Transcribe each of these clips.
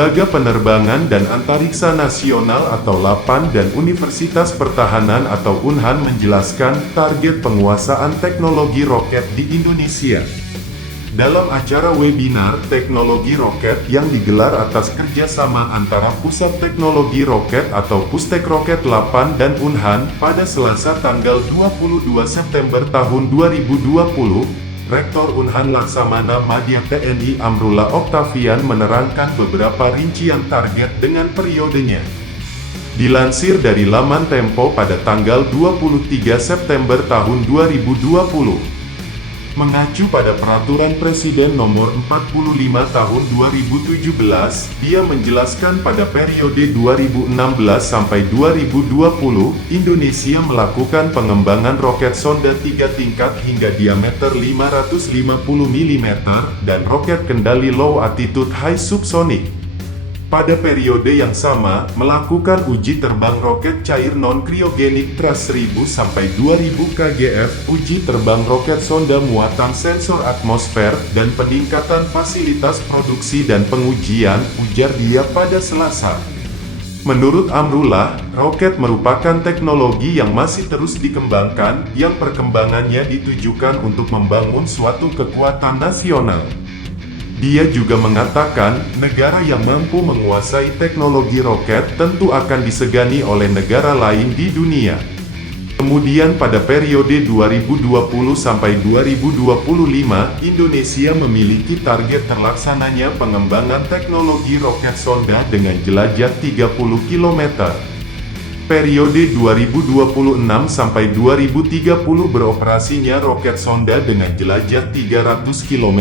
Lembaga Penerbangan dan Antariksa Nasional atau LAPAN dan Universitas Pertahanan atau Unhan menjelaskan target penguasaan teknologi roket di Indonesia. Dalam acara webinar teknologi roket yang digelar atas kerjasama antara Pusat Teknologi Roket atau Pustek Roket LAPAN dan Unhan pada Selasa tanggal 22 September tahun 2020, Rektor Unhan Laksamana Madya TNI Amrullah Oktavian menerangkan beberapa rincian target dengan periodenya. Dilansir dari laman Tempo pada tanggal 23 September tahun 2020. Mengacu pada Peraturan Presiden Nomor 45 Tahun 2017, dia menjelaskan pada periode 2016 sampai 2020, Indonesia melakukan pengembangan roket sonda 3 tingkat hingga diameter 550 mm dan roket kendali Low Altitude High Subsonic. Pada periode yang sama, melakukan uji terbang roket cair non-kriogenik thrust 1000 sampai 2000 kgf, uji terbang roket sonda muatan sensor atmosfer, dan peningkatan fasilitas produksi dan pengujian, ujar dia pada Selasa. Menurut Amrullah, roket merupakan teknologi yang masih terus dikembangkan, yang perkembangannya ditujukan untuk membangun suatu kekuatan nasional. Dia juga mengatakan, negara yang mampu menguasai teknologi roket tentu akan disegani oleh negara lain di dunia. Kemudian pada periode 2020 sampai 2025, Indonesia memiliki target terlaksananya pengembangan teknologi roket sonda dengan jelajah 30 km. Periode 2026 sampai 2030 beroperasinya roket sonda dengan jelajah 300 km,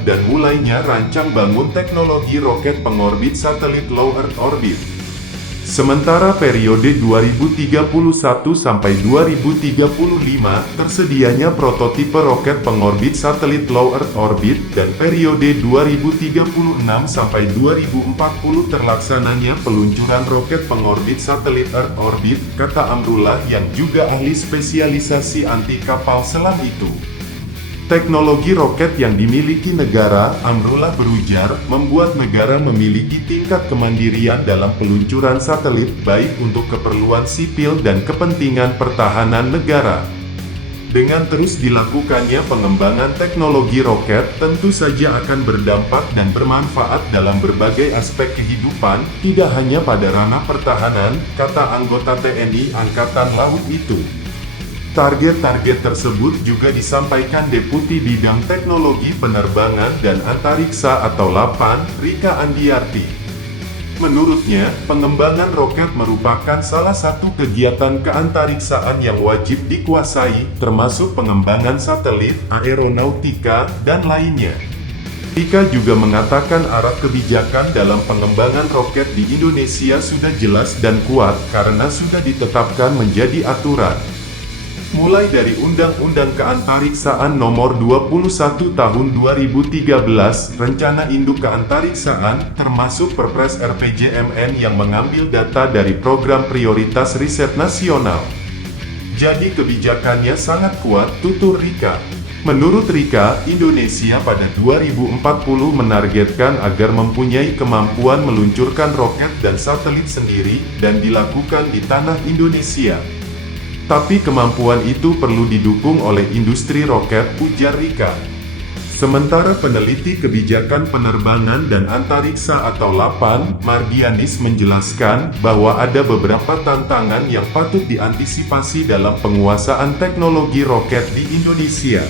dan mulainya rancang bangun teknologi roket pengorbit satelit Low Earth Orbit. Sementara periode 2031 sampai 2035, tersedianya prototipe roket pengorbit satelit Low Earth Orbit, dan periode 2036 sampai 2040 terlaksananya peluncuran roket pengorbit satelit Earth Orbit, kata Amrullah yang juga ahli spesialisasi anti kapal selam itu. Teknologi roket yang dimiliki negara, Amrullah berujar, membuat negara memiliki tingkat kemandirian dalam peluncuran satelit, baik untuk keperluan sipil dan kepentingan pertahanan negara. Dengan terus dilakukannya pengembangan teknologi roket, tentu saja akan berdampak dan bermanfaat dalam berbagai aspek kehidupan, tidak hanya pada ranah pertahanan, kata anggota TNI Angkatan Laut itu. Target-target tersebut juga disampaikan Deputi Bidang Teknologi Penerbangan dan Antariksa atau LAPAN, Rika Andiarti. Menurutnya, pengembangan roket merupakan salah satu kegiatan keantariksaan yang wajib dikuasai, termasuk pengembangan satelit, aeronautika, dan lainnya. Rika juga mengatakan arah kebijakan dalam pengembangan roket di Indonesia sudah jelas dan kuat karena sudah ditetapkan menjadi aturan. Mulai dari Undang-Undang Keantariksaan Nomor 21 Tahun 2013, Rencana Induk Keantariksaan, termasuk Perpres RPJMN yang mengambil data dari Program Prioritas Riset Nasional. Jadi kebijakannya sangat kuat, tutur Rika. Menurut Rika, Indonesia pada 2040 menargetkan agar mempunyai kemampuan meluncurkan roket dan satelit sendiri, dan dilakukan di tanah Indonesia. Tapi kemampuan itu perlu didukung oleh industri roket, ujar Rika. Sementara peneliti kebijakan penerbangan dan antariksa atau LAPAN, Mardianis menjelaskan bahwa ada beberapa tantangan yang patut diantisipasi dalam penguasaan teknologi roket di Indonesia.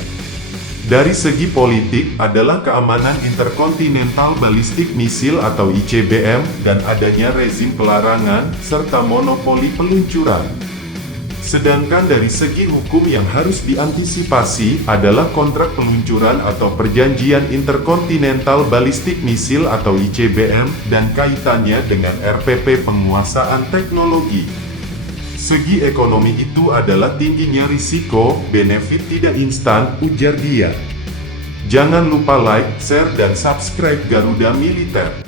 Dari segi politik, adalah keamanan interkontinental balistik misil atau ICBM, dan adanya rezim pelarangan, serta monopoli peluncuran. Sedangkan dari segi hukum yang harus diantisipasi adalah kontrak peluncuran atau perjanjian interkontinental balistik misil atau ICBM, dan kaitannya dengan RPP penguasaan teknologi. Segi ekonomi itu adalah tingginya risiko, benefit tidak instan, ujar dia. Jangan lupa like, share dan subscribe Garuda Militer.